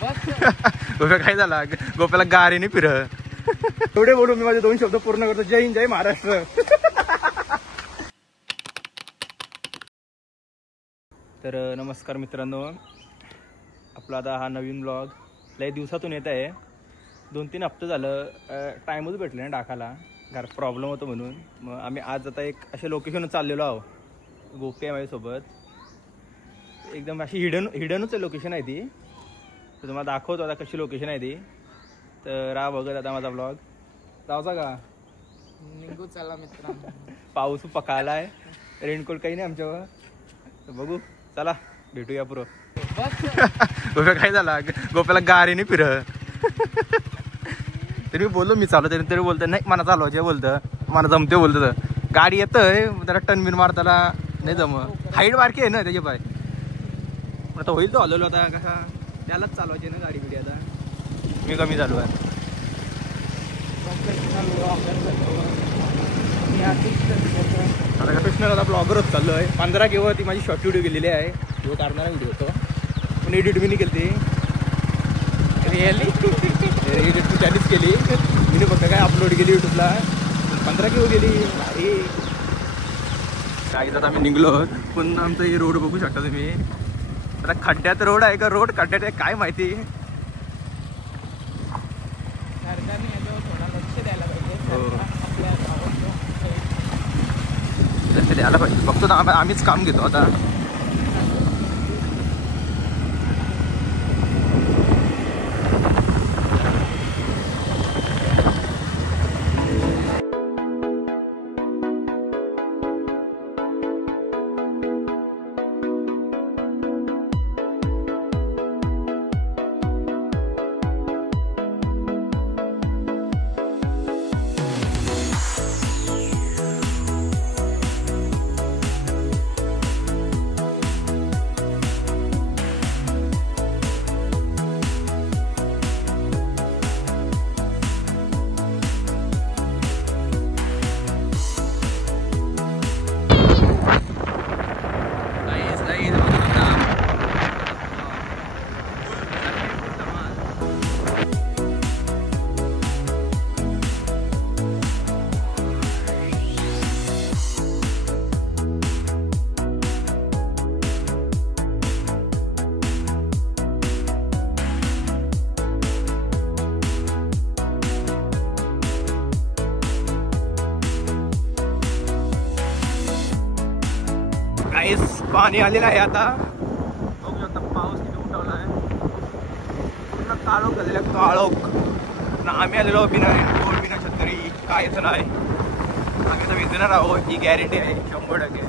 गोप्या काय झाला, गोप्याला गाडीने फिर. एवढे बोलून मी माझे 2 शब्द पूर्ण करतो. जय हिंद, जय महाराष्ट्र. तर नमस्कार मित्रांनो, आपला आता हा नवीन ब्लॉग लय दिवसातून येत आहे. 2-3 हप्ते झालं टाईमच भेटले ना टाकायला, कारण प्रॉब्लेम होतो म्हणून. मग आम्ही आज आता एक अशा लोकेशन चाललेलो आहो. गोपी आहे माझ्यासोबत. एकदम अशी हिडनच लोकेशन आहे ती. तर तुम्हाला दाखवतो आता कशी लोकेशन आहे ती. तर राहा बघत आता माझा ब्लॉग. जाऊचा का निघू चला मित्रांनो. पाऊस पकायला आहे, रेनकोट काही नाही आमच्यावर. तर बघू, चला भेटूया पुरं. गोप्या काय झाला, गोप्याला गाडीने फिर. तरी मी बोललो मी चालू, तरी बोलतं नाही मला चालवायचे, बोलतं मला जमते, बोलतं गाडी येतंय त्याला टर्न मारताना नाही जम. हाईट बारकी आहे ना त्याचे पाय. आता होईल तो हलवलो आता कसा, त्यालाच चालवायचे ना गाडी बिडी. आता मी कमी चालू आहे. आता कृष्णाला ब्लॉगरच चाललो आहे. 15 किंवा ती माझी शॉर्ट व्हिडिओ गेलेली आहे. जो करणारा व्हिडिओ होतो पण एडिट मी नाही केली ती. एडिट मी त्यानेच केली. मी फक्त काय अपलोड केली यूट्यूबला. 15 किंवा गेली भारी. काय आता आम्ही निघलो पण आमचं हे रोड बघू शकता तुम्ही. आता खड्ड्यात रोड आहे का रोड खड्ड्यात आहे काय माहिती. लक्ष द्यायला पाहिजे. फक्त आम्हीच काम घेतो आता. पाणी आलेलं आहे आता. बघू शकता पाऊस किती उठवला आहे. पूर्ण काळोख झालेला, काळोख. आम्ही आलेलो बिना रेनकोट बिना छत्री कायच नाही. आम्ही तर भिजणार आहोत ही गॅरंटी आहे 100%.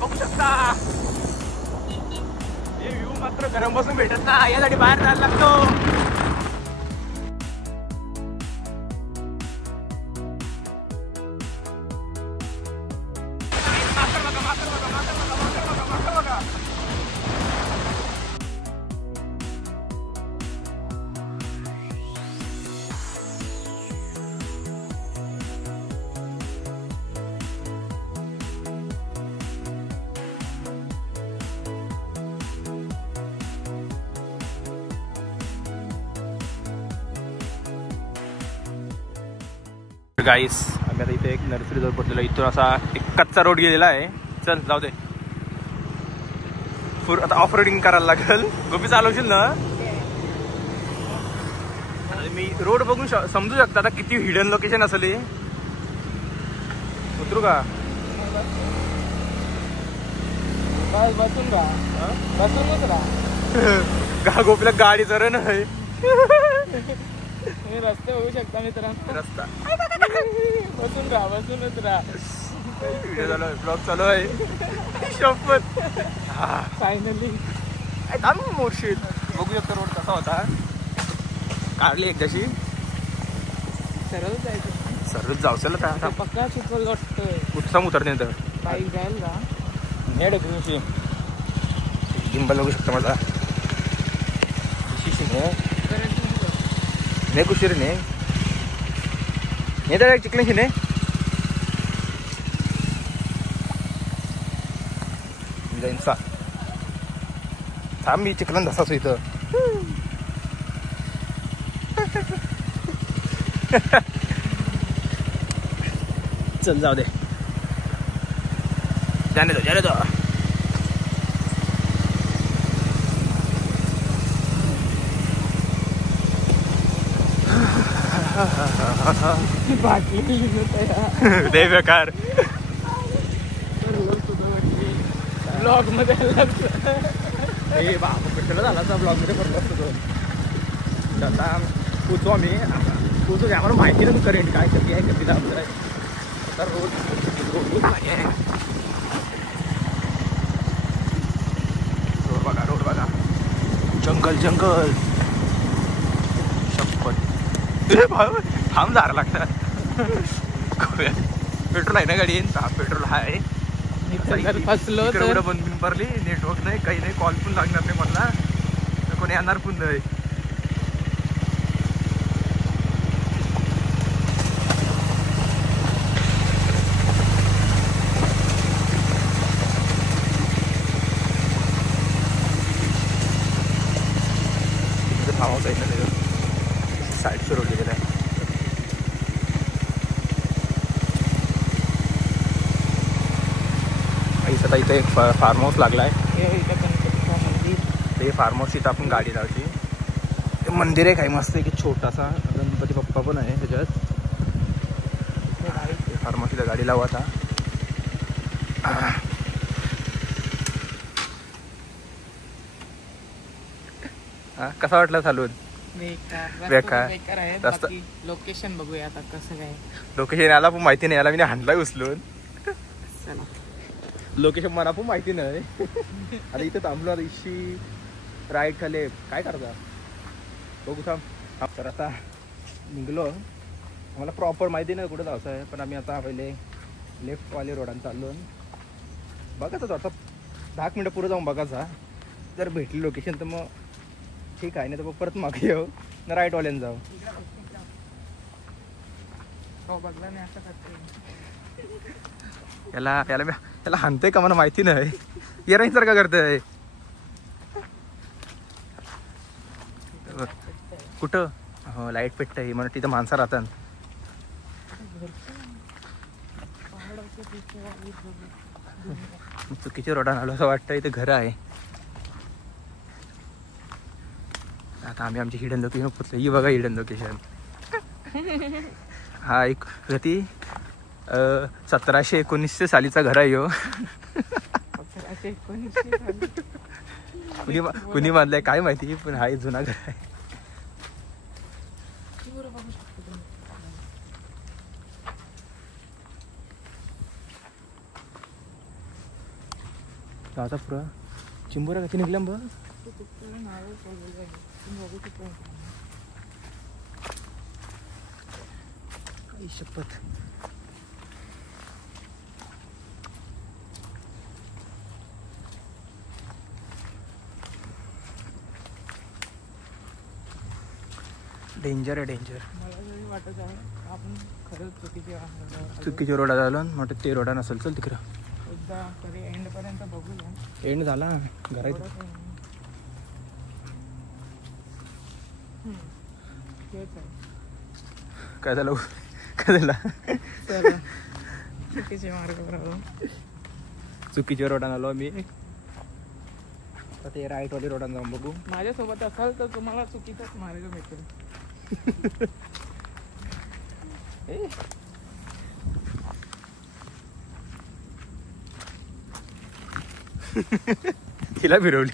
बघू शकता हे व्ह्यू मात्र गरम बसून भेटत ना. यासाठी बाहेर जायला लागतो. गाईस आम्ही आता इथे एक नर्सरी जवळ पडलेलो. इथून असा एक कच्चा रोड गेलेला आहे. चल जाऊ दे. आता ऑफ रोडिंग करायला लागेल. गोपी चालवशील ना. तुम्ही रोड बघून समजू शकता आता किती हिडन लोकेशन असेल हे. उतरू का? बसून राहा, बसूनच राहा. गोपीला गाडी जर नाही तुम्ही रस्ते बघू शकता मित्रांनो. रस्ता बसून राहा, बसूनच राहा. व्हिडिओ चालू आहे, ब्लॉग चालू आहे. शपथ फायनली मुर्शिद बघू शकता रोड कसा होता. काढली एकदाशी सरळ जायचं. सर्वच जाऊ चल आता पक्का चिखल वाटतोय. उत्तम उतरते तर बाईक जाईल का? नेट आहे गिंबल बघू शकता माझा. नाही कुशीर नाही तर चिकल्याशी नाही जाईन सा थांब मी चिकलन धसाच इथं. चल जाऊ दे जाने दो. दे बेकार ब्लॉग मध्ये बाबा झाला ब्लॉग मध्ये पडलो असतो तो. आता पोचू आम्ही पोचू आम्हाला माहिती नाही करेंट काय कधी आहे कधी आपलं आता रोड आहे. रोड बघा जंगल थांब जायला लागतात. पेट्रोल आहे ना गाडी. पेट्रोल आहे. फसलो एवढं बंद बिन पडली नेटवर्क नाही काही नाही कॉल पण लागणार नाही मला कोणी येणार पण नाही. फार्म हाऊस आहे ना साईड फिरवली गेलं आहे. आता इथे एक फार्म हाऊस लागला आहे. ते फार्म हाऊस इथं आपण गाडी लावायची. ते मंदिर आहे काही मस्त एक छोटासा गणपती बाप्पा पण आहे त्याच्यात. फार्म हाऊस इथं गाडी लावू आता. कसा वाटला चालून? बेकार आहे. बाकी लोकेशन बघूया आता कसं काय. लोकेशन याला पण माहिती नाही. याला मी हाणलाय उचलून. लोकेशन मला पण माहिती नाही. आता इथे थांबलो इशी राईट खाली काय करता बघू थांब. तर आता निघलो. मला प्रॉपर माहिती नाही कुठं जायचं आहे पण आम्ही आता पहिले लेफ्टवाले रोडाने चाललो. बघायचं आता 10 मिनटं पुढे जाऊन बघायचा. जर भेटली लोकेशन तर मग ठीक आहे नाही तर मग परत मागे येऊ ना राईटवाल्यानं जाऊ. बघला नाही असं करते. याला हाणतंय का मला माहिती नाही. येराई सारखा करतंय. कुठं? हो लाईट पेटतंय म्हणून तिथं माणसं राहतात. चुकीच्या रोडाने आलो असं वाटतं. इथे घर आहे. आता आम्ही आमची हिडन लोकेशन पोचलो. ही बघा हिडन लोकेशन. हा एक गती 1719 सालीचा घर आहे हो. कुणी बांधलाय काय माहिती पण हा जुना घर आहे. आता पुरा चिंबोरा कधी निघला बघ. शपथ डेंजर आहे डेंजर. मला वाटत आहे आपण खरंच चुकीच्या रोडात आलो. मग ते रोडा नसेल चल तिकडं एकदा तरी एंड पर्यंत बघूया. एंड झाला घरात. काय झालं काय झालं. चुकीचे मार्ग चुकीच्या रोडाने आलो मी. आता ते राईटवाली रोडाने जाऊन बघू. माझ्यासोबत असाल तर तुम्हाला चुकीचाच मार्ग भेटेल. तिला फिरवली.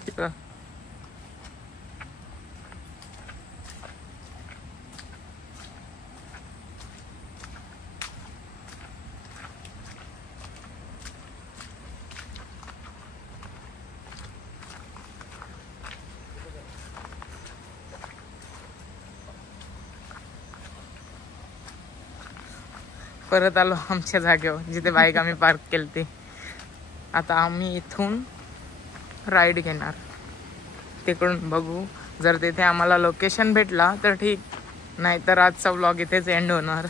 परत आलो आमच्या जागेवर जिथे बाईक आम्ही पार्क केली. आता आम्ही इथून राईड घेणार, तिकडून बघू. जर तिथे आम्हाला लोकेशन भेटला तर ठीक, नाहीतर आजचा व्लॉग इथेच एंड होणार.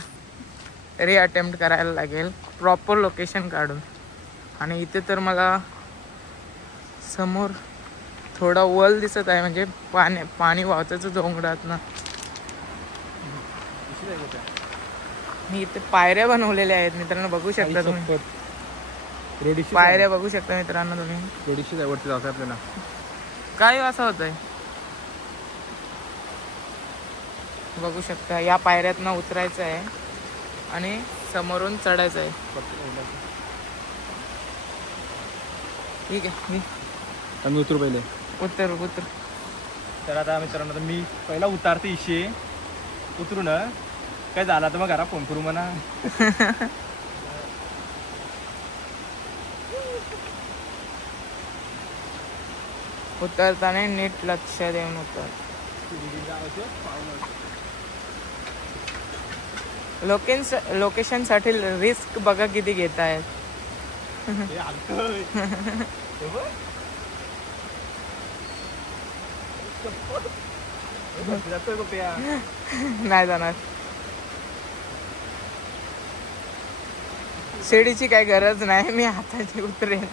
अटेम्प्ट करायला लागेल प्रॉपर लोकेशन काढून. आणि इथे तर मला समोर थोडा वल दिसत आहे, म्हणजे पाणी वाहताचं डोंगरात ना. मी इथे पायऱ्या बनवलेल्या आहेत मित्रांनो, बघू शकता तुम्ही. पायऱ्या बघू शकता मित्रांनो तुम्ही. थोडीशी वरती जायचं आपल्याला. काय असं होतंय बघू शकता. या पायऱ्यातनं उतरायचं आहे आणि समोरून चढायचं आहे. ठीक आहे, आम्ही उतरू पहिले. उतर. तर आता मित्रांनो मी पहिला उतारते इशे उतरू ना. काय झाला तर मग घरा फोन करू म्हणा. उतरताना नीट लक्ष देऊन उतर. लोकेशन साठी रिस्क बघा किती घेत आहेत. नाही जाणार. शिडीची काही गरज नाही, मी हाताची उतरेन.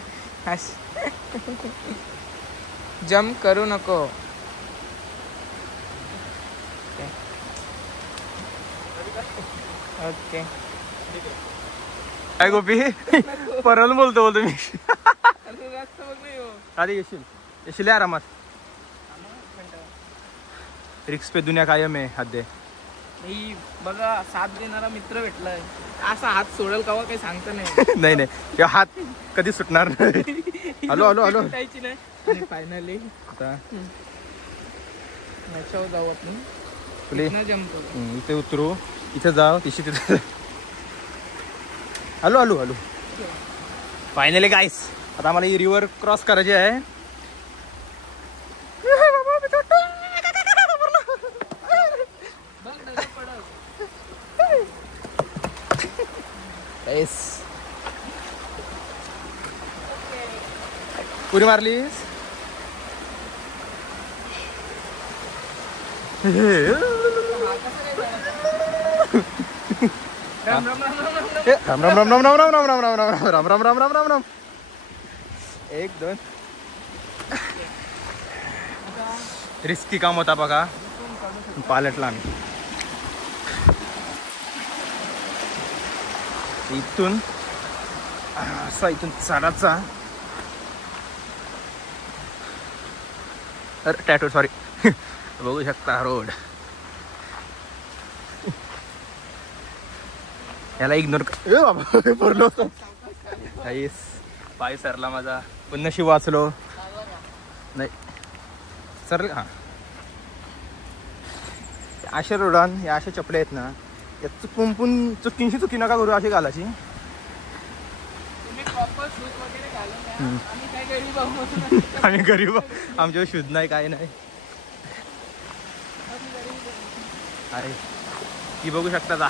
जम्प करू नको. ओके. काय गोपी परल बोलतो मी. आधी येशील आरामात. रिक्स पे दुनिया कायम आहे. हद्दे बघा, साथ देणारा मित्र भेटलाय. असा हात सोडल कावा काही सांगता नाही. नाही या हात कधी सुटणार नाही. हॅलो फायनली आता जाऊ आपण. इथे उतरू, इथे जाऊ, तिथे हॅलो. फायनली गाईस आता आम्हाला ही रिव्हर क्रॉस करायची आहे. उडी मारलीस. राम. 1 2 रिस्की काम होता बघा. पालटला आम्ही इथून असा इथून चढाचा. Tattoo sorry. बघू शकता रोड. याला इग्नोर पडलो. पाय सरला माझा, पण नशीब वाचलो नाही. सर हा अशा रोडान या अशा चपल्या आहेत ना, या चुकींशी चुकी नका करू अशी घालायची. आम्ही गरीब, आमच्यावर शूज नाही काय नाही. अरे ही बघू शकता जा.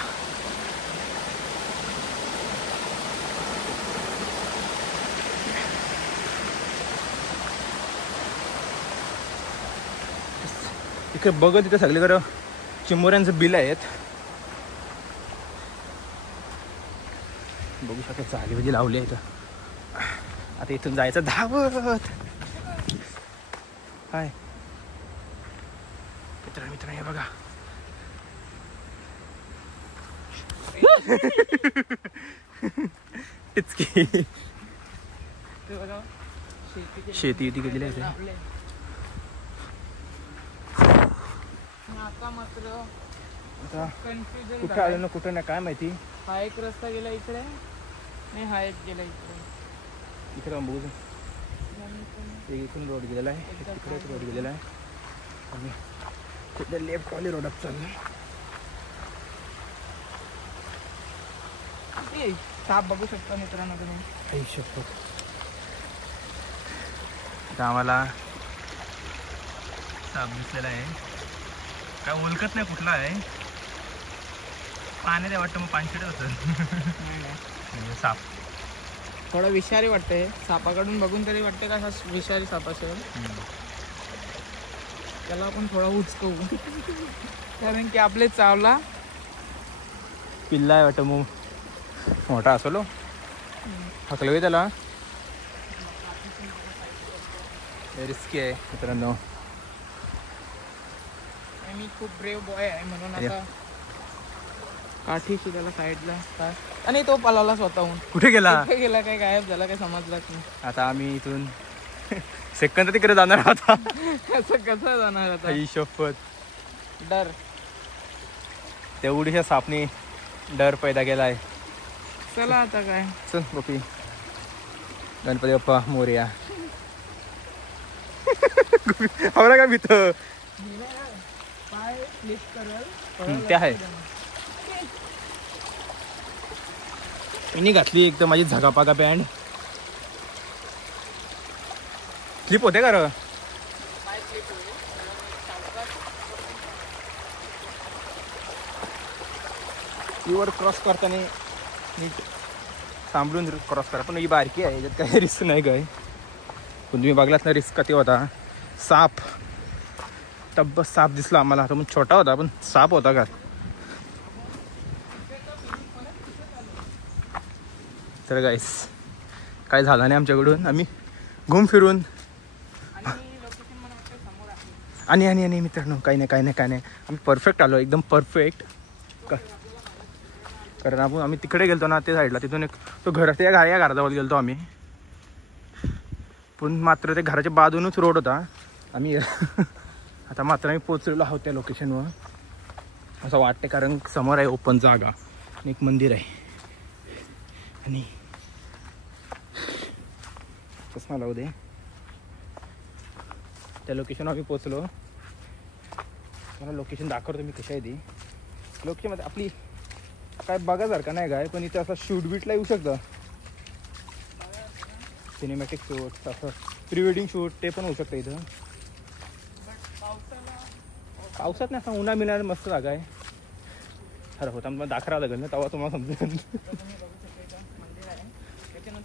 इकडे बघत इथे सगळीकडे चिंबोऱ्यांचं बिल आहेत. बघू शकता चाली भाजी लावली आहे इथं. आता इथून जायचं धावत. हाय मित्र हे बघा. टिचकी शेती इथे गेलेली आहे. आता मात्र आता कन्फ्युजन कुठं आलो ना कुठं नाही काय माहिती. हा एक रस्ता गेला इकडे आणि हा एक गेला इकडे. इकडे बघू इकडून रोड गेलेला आहे, तिकडे एक रोड गेलेला आहे आणि तिकडे लेफ्टवाली रोडात चाललं. साप बघू शकता मित्रांनो तुम्ही. आई शपथ. आता आम्हाला साप दिसलेला आहे, काय ओळखत नाही कुठला आहे. पाण्यात वाटतं मग पानशेट होतं. साप थोडं विषारी वाटतंय, सापाकडून बघून तरी वाटतं का हा विषारी साप असेल. त्याला आपण थोडा उचकवू कारण की आपले चावला पिल्ला आहे वाटतं, मग मोठा असलो हकलवे त्याला. रिस्की आहे मित्रांनो. मी खूप ब्रेव बॉय आहे म्हणून आता काठीशी त्याला साईडला काय. आणि तो पळाला स्वतःहून. कुठे गेला? कुठे गेला काय गायब झाला काय समजलाच नाही. आता आम्ही इथून सेकंद तिकडे जाणार आहोत. असं कसं जाणार आता. आई शपथ. डर तेवढीशा सापनी डर पैदा केलाय. चला आता काय चल गोपी. गणपती बाप्पा मोरया. आवडा का भीत ते आहे. मी घातली एकदम माझी झगापागा पॅन्ट. स्लिप होते का र? वर क्रॉस करताना नीट सांभाळून क्रॉस करा. पण ही बारकी आहे, याच्यात काही रिस्क नाही काय. पण तुम्ही बघलाच ना रिस्क किती होता. साप तब्बत साप दिसला आम्हाला. तो मग छोटा होता पण साप होता का. तर गाईस काय झालं नाही आमच्याकडून. आम्ही घुम फिरून आणि आणि आणि मित्रांनो काही नाही आम्ही परफेक्ट आलो, एकदम परफेक्ट. कारण आम्ही तिकडे गेलतो ना ते साईडला, तिथून एक तो घर या घराजवळ गेलतो आम्ही. पण मात्र ते घराच्या बाजूनच रोड होता. आम्ही आता मात्र आम्ही पोचलेलो आहोत त्या लोकेशनवर असं वाटते. कारण समोर आहे ओपन जागा आणि एक मंदिर आहे. आणि चष्मा लावू दे. त्या लोकेशनवर आम्ही पोचलो. मला लोकेशन दाखवतो मी कशी आहे ती. लोकेशनमध्ये आपली काय बघासारखं नाही काय, पण इथे असं शूट बीटला येऊ शकतं. सिनेमॅटिक शूट असं प्री वेडिंग शूट ते पण होऊ शकतं इथं. पावसात नाही असं उन्हा मिळणार मस्त जागा आहे. खरं होता मला दाखवावं लागेल ना तेव्हा तुम्हाला समजेल.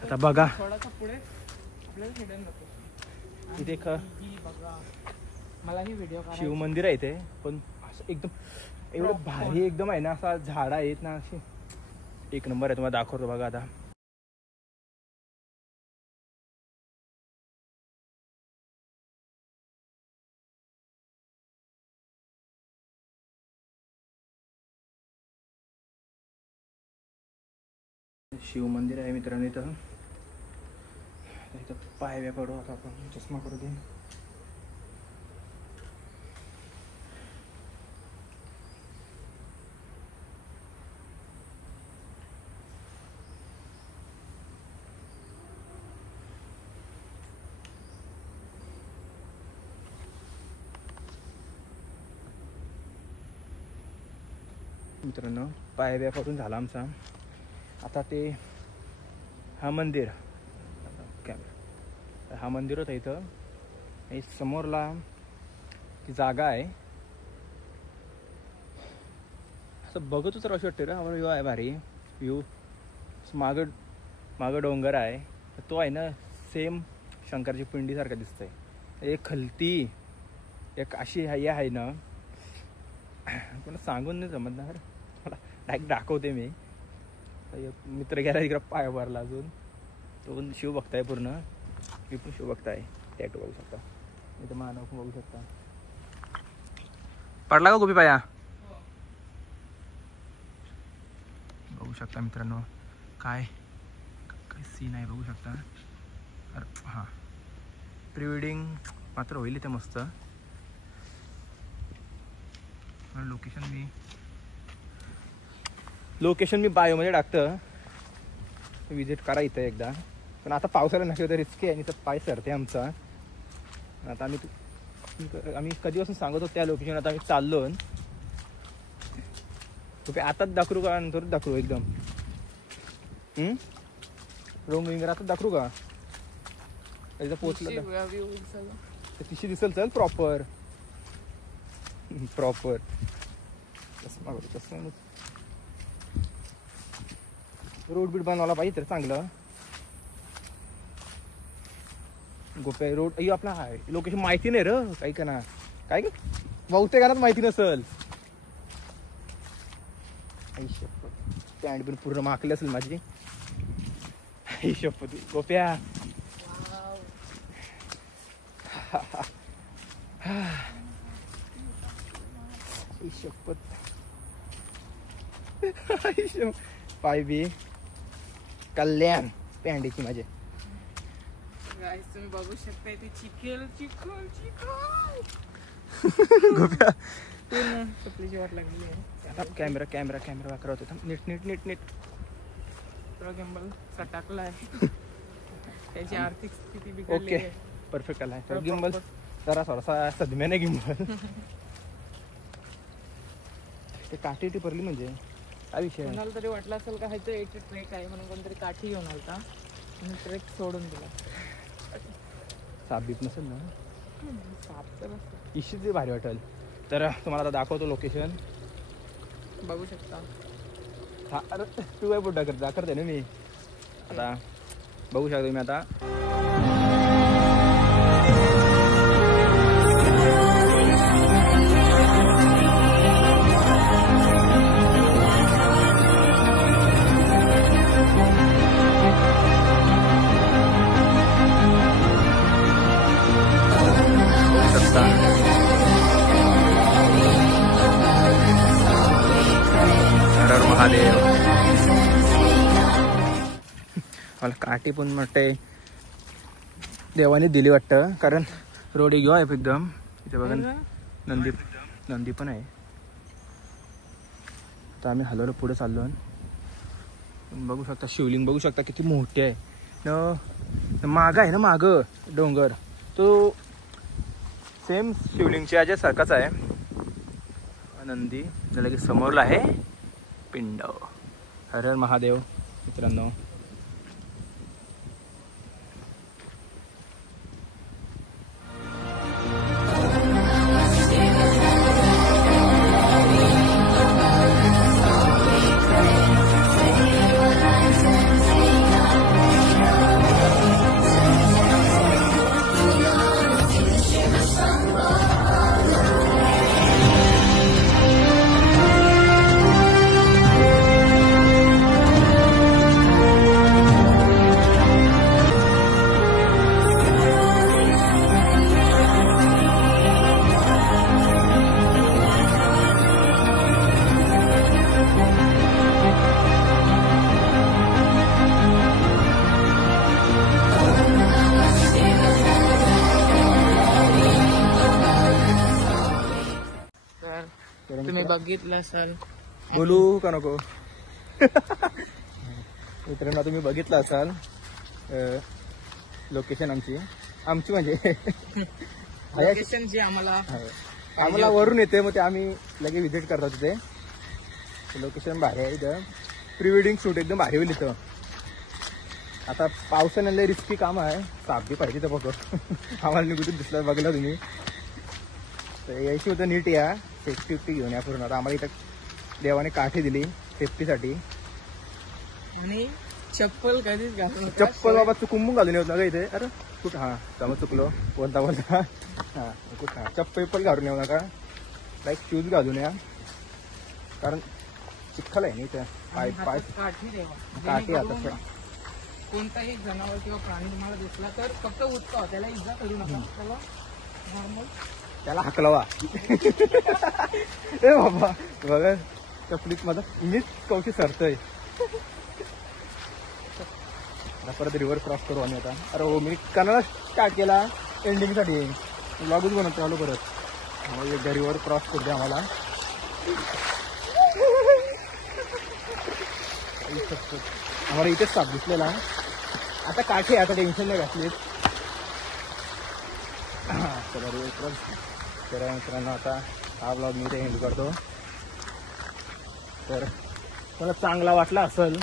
आता बघा इथे एक शिव मंदिर आहे इथे. पण असं एकदम एवढं भारी एकदम आहे ना, असा झाडं आहेत ना अशी एक नंबर आहे. तुम्हाला दाखवतो बघा आता. शिव मंदिर आहे मित्रांनो इथं. इथं पायव्या पडू आता आपण. चष्मा करू दे. मित्रांनो पायव्या पडून झाला आमचा. आता ते हा मंदिर कॅमेरा हा मंदिर होता इथं. आणि समोरला ती जागा आहे. असं बघतच तर अशी वाटते रे व्ह्यू आहे भारी. व्ह्यू मागं डोंगर आहे. तो आहे ना सेम शंकरची पिंडीसारखं दिसतंय. एक खलती एक अशी हे आहे ना, पण सांगून नाही जमणार. मला डायरेक्ट दाखवते मी. मित्र गेला इकडं पाय भरला अजून. तो पण शिव बघताय पूर्ण. मी पण शिव बघताय. टॅटू बघू शकता. इथं मानव पण बघू शकता. पडला का गोपी पाया बघू शकता मित्रांनो. काय काय सीन आहे बघू शकता. अरे हां प्री वेडिंग मात्र होईल इथे मस्त. लोकेशन मी लोकेशन मी बायोमध्ये टाकतं, विजिट करा इथं एकदा. पण आता पावसाला नसेल तर रिस्की आहे, आणि तर पाय सरते आमचा. आता आम्ही कधीपासून सांगत होतो त्या लोकेशन, आता आम्ही चाललो. तो आताच दाखवू का नंतर दाखवू एकदम रोम विंगर आताच दाखवू का? एकदा पोचलं तिशी दिसेल. चल प्रॉपर तसं रोड बीट बनवायला पाहिजे तर चांगलं. गोप्या रोड अयो आपला आहे लोकेशन माहिती नाही र काही का ना, काय की बहुतेकांनाच माहिती नसल. पॅन्ट पण पूर्ण माकली असेल माझी. शपथ गोप्या शपथ पाय बी कल्याण पॅन्टीची माझे. तुम्ही बघू शकता इथे चिखल गोप्या चपलीची वाट लागली आहे. आता कॅमेरा वाकरा होता. नीट गिंबल सटाकलाय. त्याची आर्थिक स्थिती बिघडली आहे. परफेक्ट आलाय गिंबल. जरा थोडासा सदम्याने गिंबल. ते काठी भरली म्हणजे काय विषय. कोणाला तरी वाटलं असेल का ह्याचं एक ट्रेक आहे म्हणून कोणतरी काठी घेऊन आलता आणि ट्रेक सोडून दिला. साप बीप नसेल ना? साप तर नसतं. इशीच भारी वाटेल. तर तुम्हाला आता दाखवतो लोकेशन, बघू शकता. हा अरे तू काय बुड्डा करते ना मी. आता बघू शकतो मी आता. महादेव मला काठी पण वाटते देवाने दिली वाटतं, कारण रोड एक आहे एकदम. इथे बघा नंदी पण आहे. तर आम्ही हलवलं पुढे चाललो. बघू शकता शिवलिंग बघू शकता किती मोठी आहे न. मागं आहे ना मागं डोंगर, तो सेम शिवलिंगच्या याच्या सारखाच आहे. नंदी लगेच समोरला आहे पिंड. हर हर महादेव मित्रांनो. तुम्ही बघितलं असाल. बोलू का नको? मित्रांनो तुम्ही बघितलं असाल लोकेशन आमची म्हणजे लोकेशन जी आम्हाला वरून येते, मग ते आम्ही लगेच व्हिजिट करतो तिथे. लोकेशन भारी आहे. इथं प्री वेडिंग शूट एकदम भारी होईल इथं. आता पावसाने रिस्की काम आहे. साप बी पाहिजे तर बघ. आम्हाला निघून दिसलं बघला तुम्ही. तर यायची होतं नीट या सेफ्टी घेऊन या पूर्ण. आता आम्हाला इथं देवाने काठी दिली सेफ्टीसाठी. आणि चप्पल कधीच घालून चप्पल बाबा चुकून घालून येऊ नका इथे. अरे कुठं हा समज चुकलो बोलता हा कुठं चप्पल घालून येऊ नका. लाईक शूज घालून या, कारण चिखल आहे ना इथं. पाय काठी देवा. काठी आता कोणताही जनावर किंवा प्राणी तुम्हाला दिसला तर फक्त उठवा, त्याला इजा करू नका. त्याला नॉर्मल त्याला हकलवा. ए बाबा बघा चपलीत माझा मीच कवशी सरतोय. परत रिव्हर क्रॉस करू आम्ही आता. अरे हो मी कनाला स्टार्ट केला एंडिंगसाठी ब्लॉगच बनवतो आलो परत. एकदा रिव्हर क्रॉस करू दे आम्हाला. आम्हाला इथेच साप दिसलेला. आता काठी आता टेन्शन नाही घातली. तर मित्रांनो आता हा ब्लॉग मी ते एंड करतो. तर मला चांगला वाटला असेल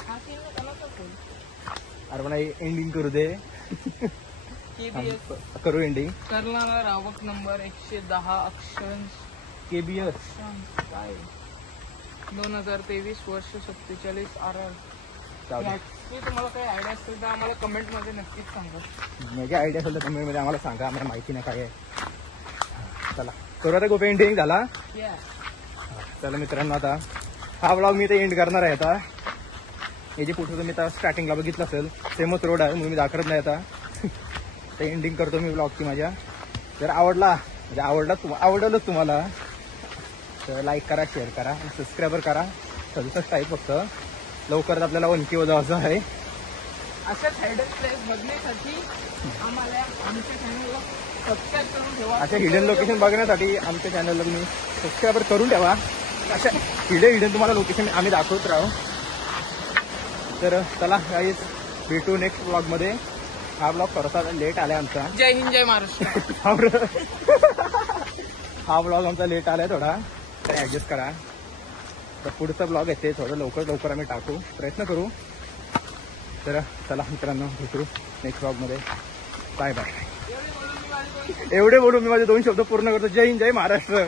अरे मला एंडिंग करू दे. करू एंडिंग. करणारा रावक नंबर 110 अक्षांश KBS काय 2023 वर्ष 47 RR. तुम्हाला काही आयडिया असेल तर आम्हाला कमेंट मध्ये नक्कीच सांगा. माझी आयडिया असेल तर कमेंट मध्ये आम्हाला सांगा. आम्हाला माहिती नाही काय आहे. चला करू आता गोपी एंडिंग झाला. चला मित्रांनो आता हा ब्लॉग मी ते एंड करणार आहे. आता हे जे फोटो तुम्ही आता स्टार्टिंगला बघितलं असेल सेमच रोड आहे म्हणून मी दाखवत नाही. आता ते एंडिंग करतो मी ब्लॉगची माझ्या. जर आवडला म्हणजे आवडलंच तुम्हाला तर लाईक करा, शेअर करा आणि सबस्क्राईबर करा. 67 आहे फक्त. लवकरच आपल्याला 1K वाजवायचं आहे. अशाच हायडन प्लेस बघण्यासाठी आम्हाला आमच्या चॅनलला सबस्क्राईब करून ठेवा. अशा हिडन लोकेशन बघण्यासाठी आमच्या चॅनलला तुम्ही सबस्क्राईबर करून ठेवा. अशा हिडन तुम्हाला लोकेशन आम्ही दाखवत राहू. तर चला गाईज भेटू नेक्स्ट ब्लॉगमध्ये. हा ब्लॉग थोडासा लेट आलाय आमचा. जय हिंद जय महाराष्ट्र. हा ब्लॉग आमचा लेट आलाय थोडा तर ऍडजस्ट करा. तर पुढचा ब्लॉग येते थोडं लवकर आम्ही टाकू प्रयत्न करू. तर चला मित्रांनो भेटू नेक्स्ट ब्लॉगमध्ये. Bye bye. एवढे बोलून मी माझे 2 शब्द पूर्ण करतो. जय हिंद जय महाराष्ट्र.